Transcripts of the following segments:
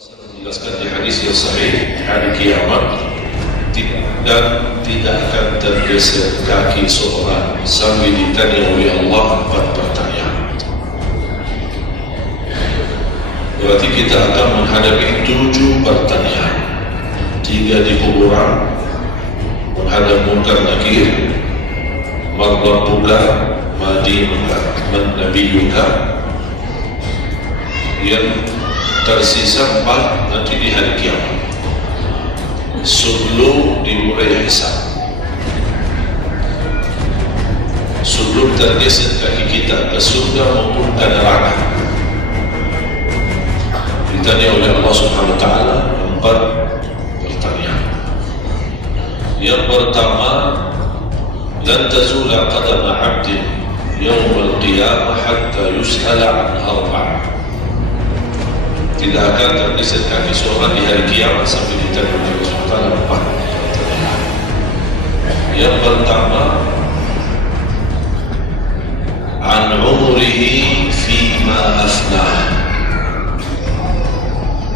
Menjelaskan di hadis yang sahih, hari kiamat dan tidak akan tergeser kaki seorang sambil ditanya oleh Allah 4 pertanyaan. Berarti kita akan menghadapi 7 pertanyaan. 3 di kuburan, menghadap munkar nakir, man rabbuka, ma dinuka, man nabiyuka, yang tersisa 4 nanti di hari kiamat sebelum dimulai hisab, sebelum tergeser kaki kita ke surga maupun ke neraka. Ditanya oleh Allah Subhanahu wa taala 4 pertanyaan. Yang pertama, lan tazula qadama 'abdin yawm al-qiyamah hatta yus'ala 'an 4. Tidak akan tergeser kaki seorang di hari kiamat sampai ditanya oleh Allah Subhanahu wa taala 4 pertanyaan. Yang pertama, an umrihi fima afnah.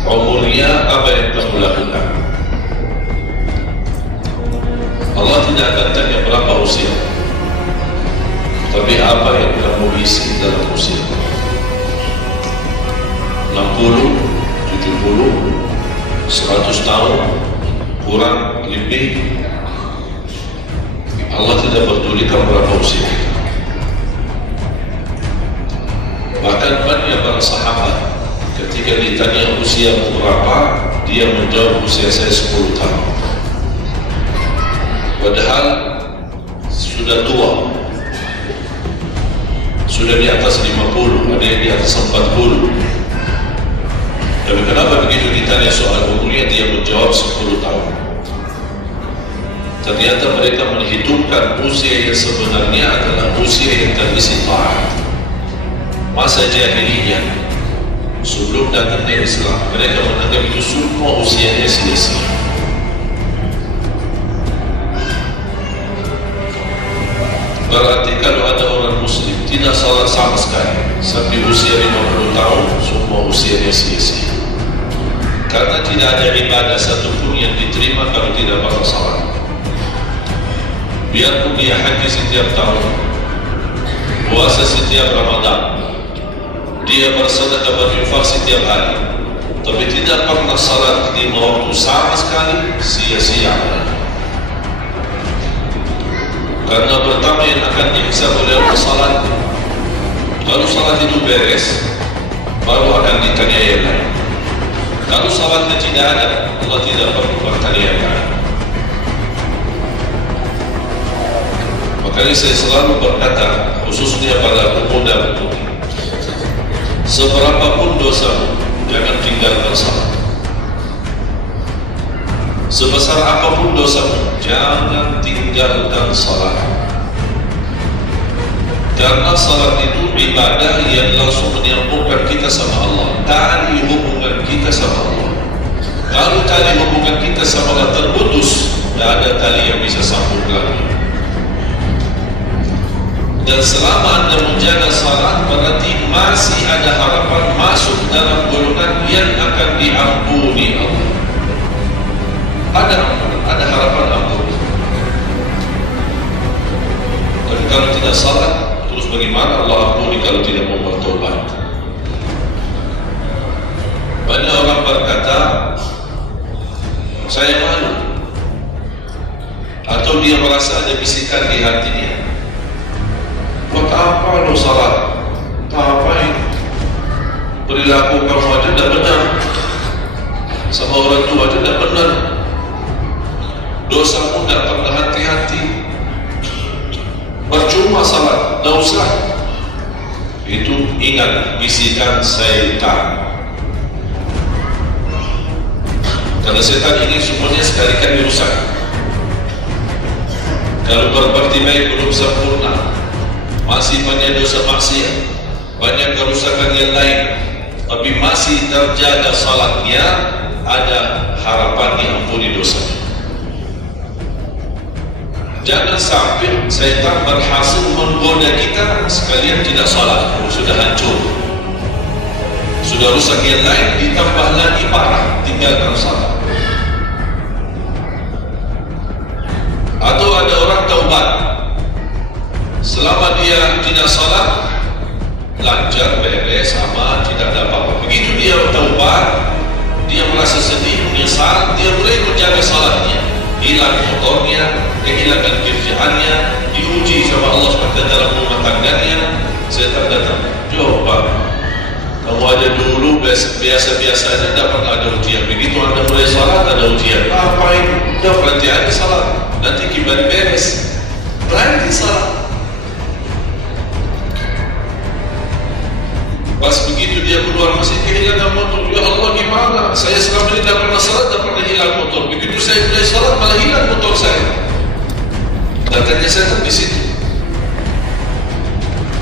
Umurnya apa yang kamu lakukan? Allah tidak akan tanya berapa usia, tapi apa yang kamu isi dalam usia. 60, 70, 100 tahun, kurang, lebih, Allah tidak pedulikan berapa usia kita. Bahkan banyak para sahabat ketika ditanya usia berapa, dia menjawab usia saya 10 tahun. Padahal sudah tua, sudah di atas 50, ada yang di atas 40. Tapi kenapa begitu ditanya soal umurnya dia menjawab 10 tahun? Ternyata mereka menghitungkan usia yang sebenarnya adalah usia yang terisi taat. Masa jahiliyah sebelum datangnya Islam, mereka menganggap itu semua usianya sia-sia. Berarti kalau ada orang muslim tidak salat sama sekali sampai usia 50 tahun, semua usianya sia-sia. Karena tidak ada ibadah satupun yang diterima kalau tidak bersalat. Biarpun dia haji setiap tahun, puasa setiap Ramadan, dia bersedekah berinfak setiap hari, tapi tidak pernah salat 5 waktu sama sekali, sia-sia. Karena pertama yang akan dihisab oleh Allah salat. Kalau salat itu beres, baru akan ditanya yang lain. Kalau salatnya tidak ada, Allah tidak perlu bertanya. Makanya saya selalu berkata, khususnya pada pemuda, seberapapun dosamu, jangan tinggalkan salat. Sebesar apapun dosamu, jangan tinggalkan salat. Karena salat itu ibadah yang langsung menyambungkan kita sama Allah, tali hubungan kita sama Allah. Kalau tali hubungan kita sama Allah terputus, tidak ada tali yang bisa sambung lagi. Dan selama Anda menjaga salat, berarti masih ada harapan masuk dalam golongan yang akan diampuni Allah. Ada harapan ampun. Tapi kalau tidak salat, terus bagaimana Allah ampuni kalau tidak mau bertobat? Banyak orang berkata, saya malu, atau dia merasa ada bisikan di hatinya, buat apa lo salat? Tak apa ini, perilaku kamu aja tidak benar, sama orang tua aja tidak benar, dosamu tidak pernah hati-hati, percuma salat, tidak usah. Itu ingat bisikan syaitan. Karena syaitan ingin semuanya sekali-kali rusak. Kalau berbakti baik belum sempurna, masih banyak dosa maksiat, banyak kerusakan yang lain, tapi masih terjaga salatnya, ada harapan diampuni dosanya. Jangan sampai syaitan berhasil menggoda kita sekalian tidak salat, sudah hancur. Sudah rusak yang lain, ditambah lagi parah, tinggalkan salat. Atau ada orang taubat, selama dia tidak salat, lancar, beres, aman, tidak ada apa-apa. Begitu dia taubat, dia merasa sedih, menyesal, dia mulai menjaga salatnya, hilang motornya, kehilangan kerjaannya, diuji sama Allah SWT dalam rumah tangganya. Setan datang, coba kamu ada dulu biasa-biasanya dapat ada ujian, begitu anda mulai salat ada ujian, apa ini? Udah berhenti aja salat, nanti kembali beres, berhenti salat. Pas begitu dia keluar masjid kehilangan motor, ya Allah gimana? Saya selama ini tidak pernah salat, tidak pernah hilang motor. Begitu saya mulai salat malah hilang motor saya. Datangnya setan di situ.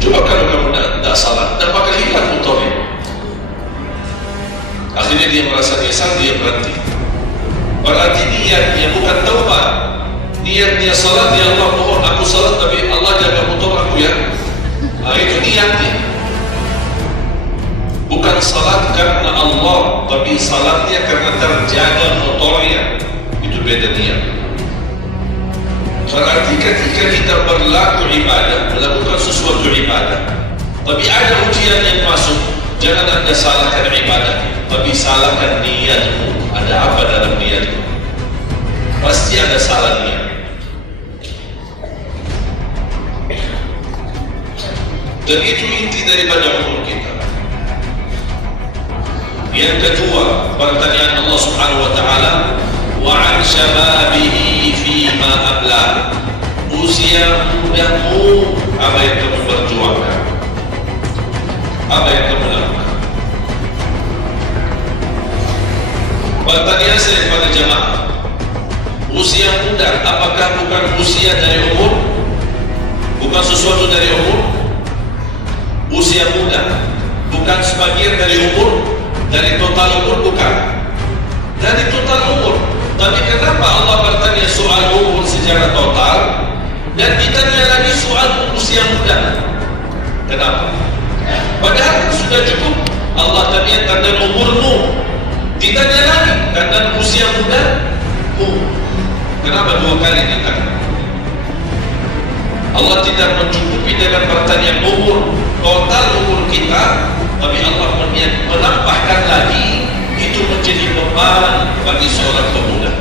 Coba kalau kamu tidak salat, tidak bakal hilang motornya. Akhirnya dia merasa nyesal, dia berhenti. Berarti niatnya bukan taubat, niatnya salat. Ya Allah mohon aku salat tapi Allah jaga motor aku ya. Nah itu niatnya. Bukan salat karena Allah, tapi salatnya karena terjaga motornya. Itu beda niat. Berarti ketika kita berlaku ibadah, melakukan sesuatu ibadah, tapi ada ujian yang masuk, jangan anda salahkan ibadah, tapi salahkan niatmu. Ada apa dalam niatmu? Pasti ada salah niat. Dan itu inti daripada umur kita. Yang kedua, pertanyaan Allah Subhanahu wa taala, wa 'an syababihi fima abla. Usia mudamu, apa yang kamu perjuangkan? Apa yang kamu lakukan? Pertanyaan saya kepada jemaah, usia muda apakah bukan usia dari umur? Bukan sesuatu dari umur? Usia muda bukan sebagian dari umur? Dari total umur? Bukan dari total umur. Tapi kenapa Allah bertanya soal umur secara total dan ditanya lagi soal usia muda? Kenapa? Padahal sudah cukup Allah tanya tentang umurmu, ditanya lagi tentang usia muda. Kenapa dua kali ditanya? Allah tidak mencukupi dengan pertanyaan umur, total umur kita, tapi Allah menambahkan lagi, itu menjadi beban bagi seorang pemuda.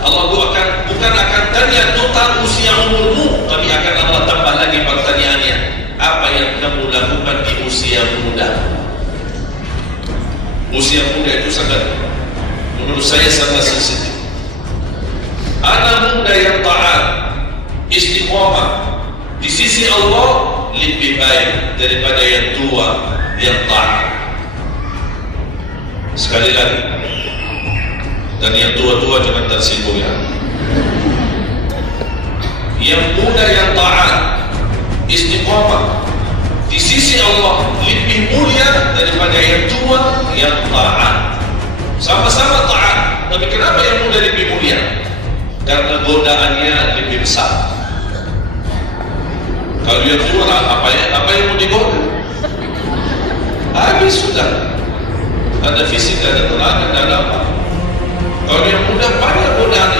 Allah bukan akan tanya total usia umurmu, tapi akan Allah tambah lagi pertanyaannya, apa yang kamu lakukan di usia muda? Usia muda itu sangat, menurut saya sangat sensitif. Anak muda yang taat, istiqomah di sisi Allah lebih baik daripada yang tua yang taat. Sekali lagi, dan yang tua-tua jangan tersinggung ya. Yang muda yang taat, istiqomah di sisi Allah lebih mulia daripada yang tua yang taat. Sama-sama taat, tapi kenapa yang muda lebih mulia? Karena godaannya lebih besar. Kalau yang tua apa yang mau digoda? Habis sudah. Ada fisik, ada tenaga, ada apa. Kalau yang muda banyak godaan,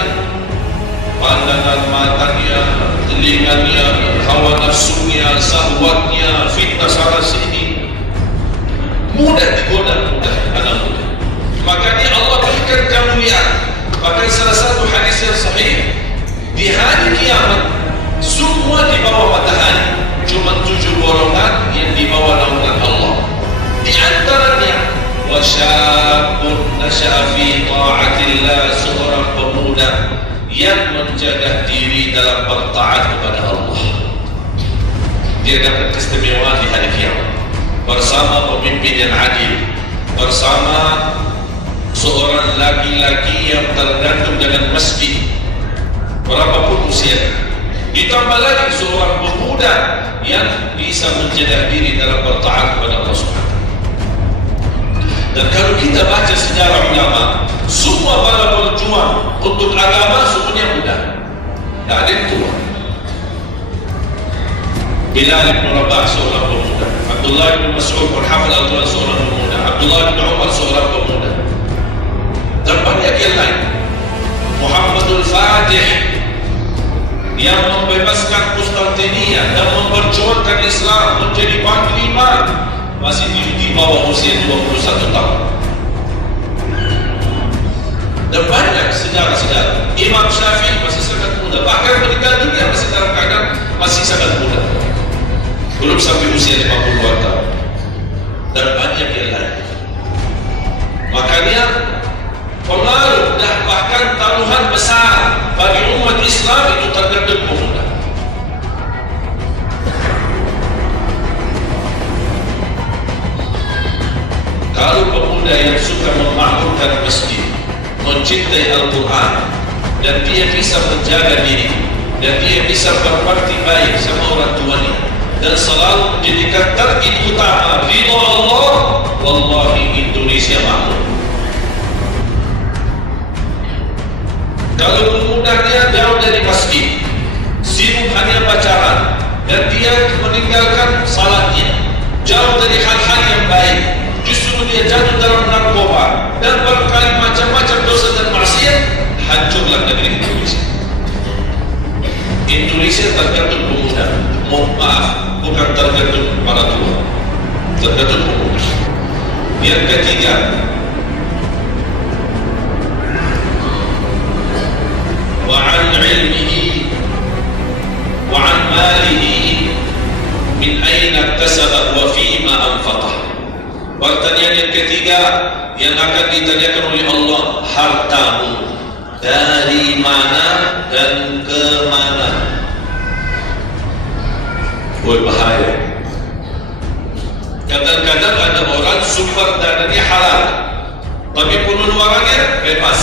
pandangan matanya, telinganya, hawa nafsunya, sahwatnya, fitnah sana sini, mudah digoda, mudah anak muda. Makanya Allah berikan kemuliaan. Bahkan salah satu hadis yang sahih, di hari kiamat semua di bawah matahari, cuma 7 golongan yang di bawah naungan Allah. Di antaranya wasyabun nasya'a fi ta'atillah, seorang pemuda yang menjaga diri dalam bertaat kepada Allah. Dia dapat keistimewaan di hari kiamat bersama pemimpin yang adil, bersama seorang laki-laki yang tergantung dengan masjid berapapun usianya, ditambah lagi seorang pemuda yang bisa menjaga diri dalam bertaat kepada Allah SWT. Dan kalau kita baca sejarah ulama, semua para berjuang untuk agama semuanya muda, tak ada yang tua. Bilal bin Rabah seorang pemuda, Abdullah bin Mas'ud berhafal Al-Quran seorang pemuda, Abdullah bin Umar seorang pemuda. Dan banyak yang lain. Muhammadul Fatih yang membebaskan Konstantinia dan memperjuangkan Islam menjadi panglima, masih di bawah usia 21 tahun. Dan banyak sejarah-sejarah. Imam Syafi'i masih sangat muda, bahkan meninggal dunia masih dalam keadaan masih sangat muda, belum sampai usia 52 tahun. Dan banyak yang lain. Makanya pengaruh dan bahkan taruhan besar bagi umat Islam itu tergantung pemuda. Kalau pemuda yang suka memakmurkan masjid, mencintai Al-Quran, dan dia bisa menjaga diri, dan dia bisa berbakti baik sama orang tuanya, dan selalu menjadikan target utama ridha Allah, wallahi Indonesia makmur. Kalau pemuda dia jauh dari masjid, sibuk hanya pacaran, dan dia meninggalkan salatnya, jauh dari hal-hal yang baik, justru dia jatuh dalam narkoba dan berkali macam-macam dosa dan maksiat, hancurlah negeri Indonesia. Indonesia tergantung pemuda. Maaf, bukan tergantung para tua, tergantung pemuda. Yang ketiga, وعن علمه وعن ماله من أين اكتسب وفيما أنفقه. Pertanyaan yang ketiga yang akan ditanyakan oleh Allah, hartamu dari mana dan ke mana? Bahaya. Kadang-kadang ada orang sumber dananya halal, tapi pengeluarannya bebas,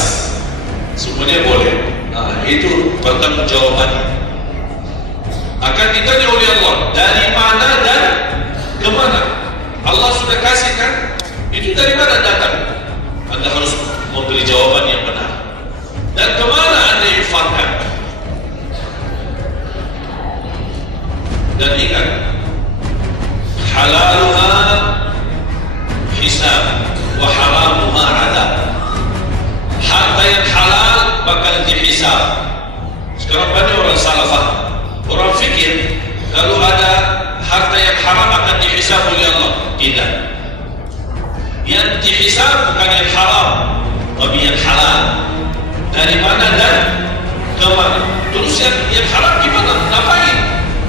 semuanya boleh. Itu pertanggungjawaban akan ditanya oleh Allah, dari mana dan ke mana. Allah sudah kasihkan, itu dari mana datang? Anda harus memberi jawaban yang benar. Dan ke mana Anda infakkan? Dan ingat, halaluha hisab wa haramuha adab. Harta yang halal bakal dihisab. Sekarang banyak orang salah faham. Orang fikir kalau ada harta yang haram akan dihisab oleh Allah. Tidak. Yang dihisab bukan yang haram, tapi yang halal. Dari mana dan ke mana? Terus yang haram gimana? Ngapain?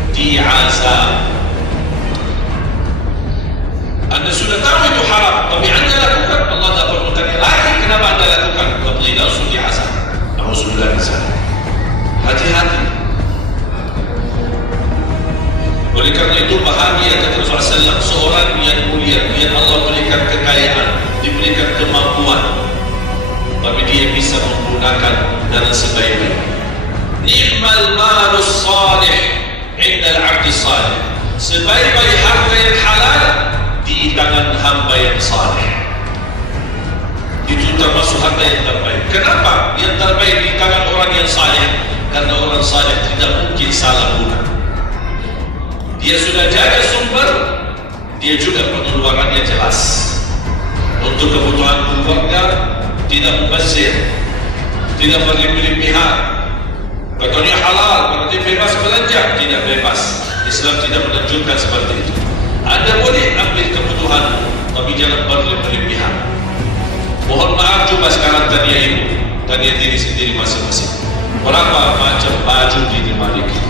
Diazab. Anda sudah tahu itu haram, tapi Anda lakukan, Allah tak perlu tanya lagi kenapa Anda lakukan. Tapi langsung diazab. Alhamdulillah. Hati-hati. Oleh karena itu bahagia kata Rasulullah SAW, seorang yang mulia, yang Allah berikan kekayaan, diberikan kemampuan, tapi dia bisa menggunakan dengan sebaik-baik. Ni'mal malus salih indal abdi salih. Sebaik-baik harta yang halal di tangan hamba yang salih. Itu termasuk harta yang terbaik. Kenapa? Yang terbaik di tangan orang yang salih. Karena orang salih tidak mungkin salah guna. Dia sudah jaga sumber, dia juga pengeluarannya jelas. Untuk kebutuhan keluarga, tidak mubazir, tidak berlebih-lebihan. Katanya halal, berarti bebas belanja, tidak bebas. Islam tidak menunjukkan seperti itu. Anda boleh ambil kebutuhan, tapi jangan berlebih-lebihan. Mohon maaf, coba sekarang tanya ibu, tanya diri sendiri masing-masing. Berapa macam baju di lemari kita?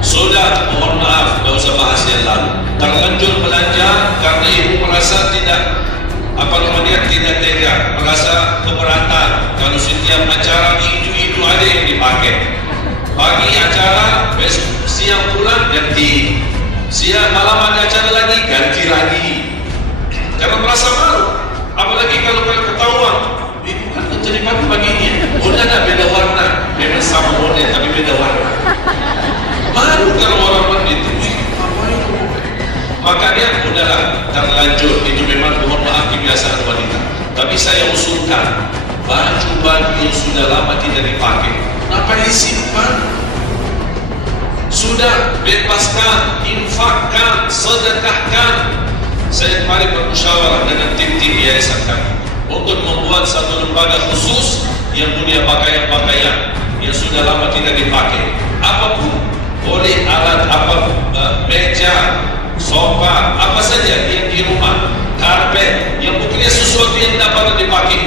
Sudah, mohon maaf, tidak usah bahas yang lalu. Terlanjur belanja karena ibu merasa tidak tidak tega, merasa keberatan kalau setiap acara itu ada yang dipakai. Pagi acara, besok siang pulang ganti, siang malam ada acara lagi ganti lagi. Jangan merasa malu, apalagi kalau ketahuan ibu kan mencari baju baginya, modalnya beda warna, memang sama model tapi beda warna. Malu kalau orang begitu. Makanya udahlah, terlanjur itu memang mohon maaf kebiasaan wanita. Tapi saya usulkan baju-baju yang sudah lama tidak dipakai, ngapain disimpan? Sudah bebaskan, infakkan, sedekahkan. Saya kemarin bermusyawarah dengan tim-tim yayasan kami untuk membuat satu lembaga khusus yang punya pakaian-pakaian yang sudah lama tidak dipakai. Apapun, boleh alat apa, meja, sofa, apa saja yang di rumah, karpet, yang mungkin sesuatu yang tidak pernah dipakai,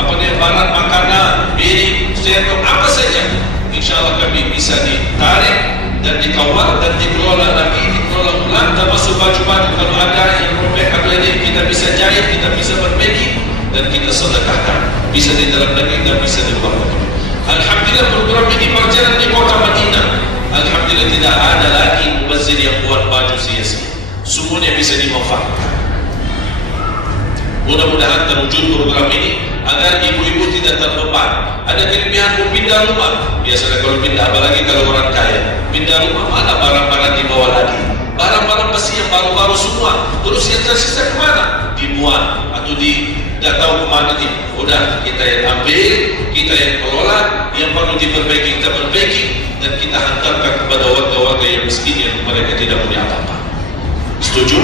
apa dia barang makanan, piring, sendok, apa saja, insya Allah kami bisa ditarik dan dikawal dan dikelola lagi, dikelola ulang, termasuk baju-baju kalau ada yang robek atau ini kita bisa jahit, kita bisa berbagi dan kita sedekahkan, bisa di dalam negeri dan bisa di luar negeri. Alhamdulillah program ini berjalan di kota Madinah. Alhamdulillah tidak ada lagi mubazir yang buat baju sia-sia, semuanya bisa dimanfaatkan. Mudah-mudahan terwujud program ini agar ibu-ibu tidak terbeban. Ada kelebihan pindah rumah. Biasanya kalau pindah, apalagi kalau orang kaya, pindah rumah mana barang-barang dibawa lagi? Barang-barang pasti yang baru-baru semua. Terus yang tersisa kemana? Dibuang atau tidak tahu kemana nih. Udah kita yang ambil, kita yang kelola, yang perlu diperbaiki kita perbaiki, dan kita hantarkan kepada warga-warga yang miskin yang mereka tidak punya apa-apa. Setuju?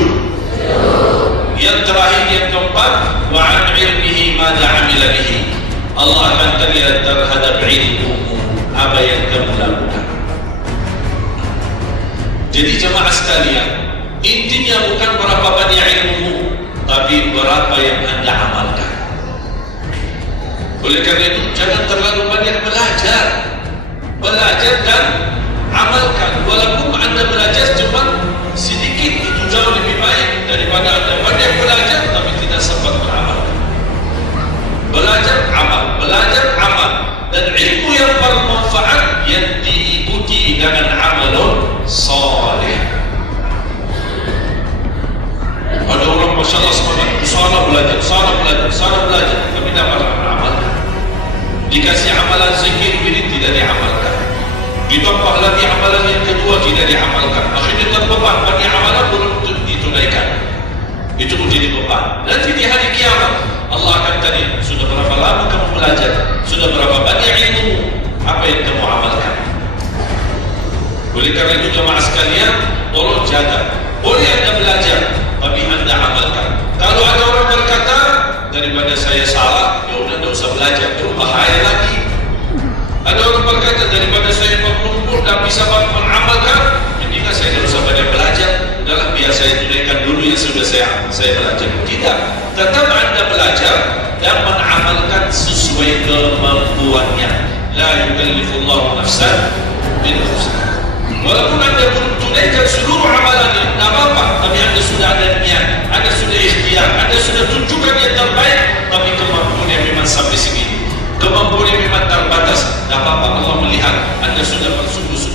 Yang terakhir, yang keempat, wa'an ilmihi mada amila bihi. Allah akan terlihat terhadap ilmu apa yang kamu lakukan. Jadi jemaah sekalian, intinya bukan berapa banyak ilmu, tapi berapa yang anda amalkan. Oleh karena itu, jangan terlalu banyak belajar. Belajar dan amalkan. Walaupun anda belajar cuma sedikit, itu jauh lebih baik daripada anda banyak belajar tapi tidak sempat beramal. Belajar amal, belajar amal, dan ilmu yang bermanfaat yang diikuti dengan amalun salih. Ada orang masya Allah semangat, sana belajar, tapi tidak pernah beramal. Dikasih amalan zikir ini tidak diamalkan, ditambah lagi amalan yang kedua tidak diamalkan, akhirnya terbeban, banyak amalan belum ditunaikan. Itu menjadi beban. Nanti di hari kiamat Allah akan tanya, sudah berapa lama kamu belajar, sudah berapa banyak ilmu, apa yang kamu amalkan. Oleh karena itu jemaah sekalian, tolong jaga. Boleh anda belajar, tapi anda amalkan. Kalau ada orang berkata, daripada saya salah, ya udah tidak usah belajar, itu bahaya lagi. Ada orang berkata, daripada saya berkumpul dan bisa mengamalkan, mendingan saya tidak usah banyak belajar, adalah biar saya tunaikan dulu yang sudah saya belajar. Tidak, tetap anda belajar dan mengamalkan sesuai kemampuannya. La yukallifullahu nafsan illa wus'aha. Walaupun anda belum tunaikan seluruh amalannya, tidak apa-apa, tapi anda sudah ada niat, anda sudah ikhtiar, anda sudah tunjukkan yang terbaik, tapi kemampuannya memang sampai segini, kemampuannya memang terbatas, tidak apa-apa. Allah melihat anda sudah bersungguh-sungguh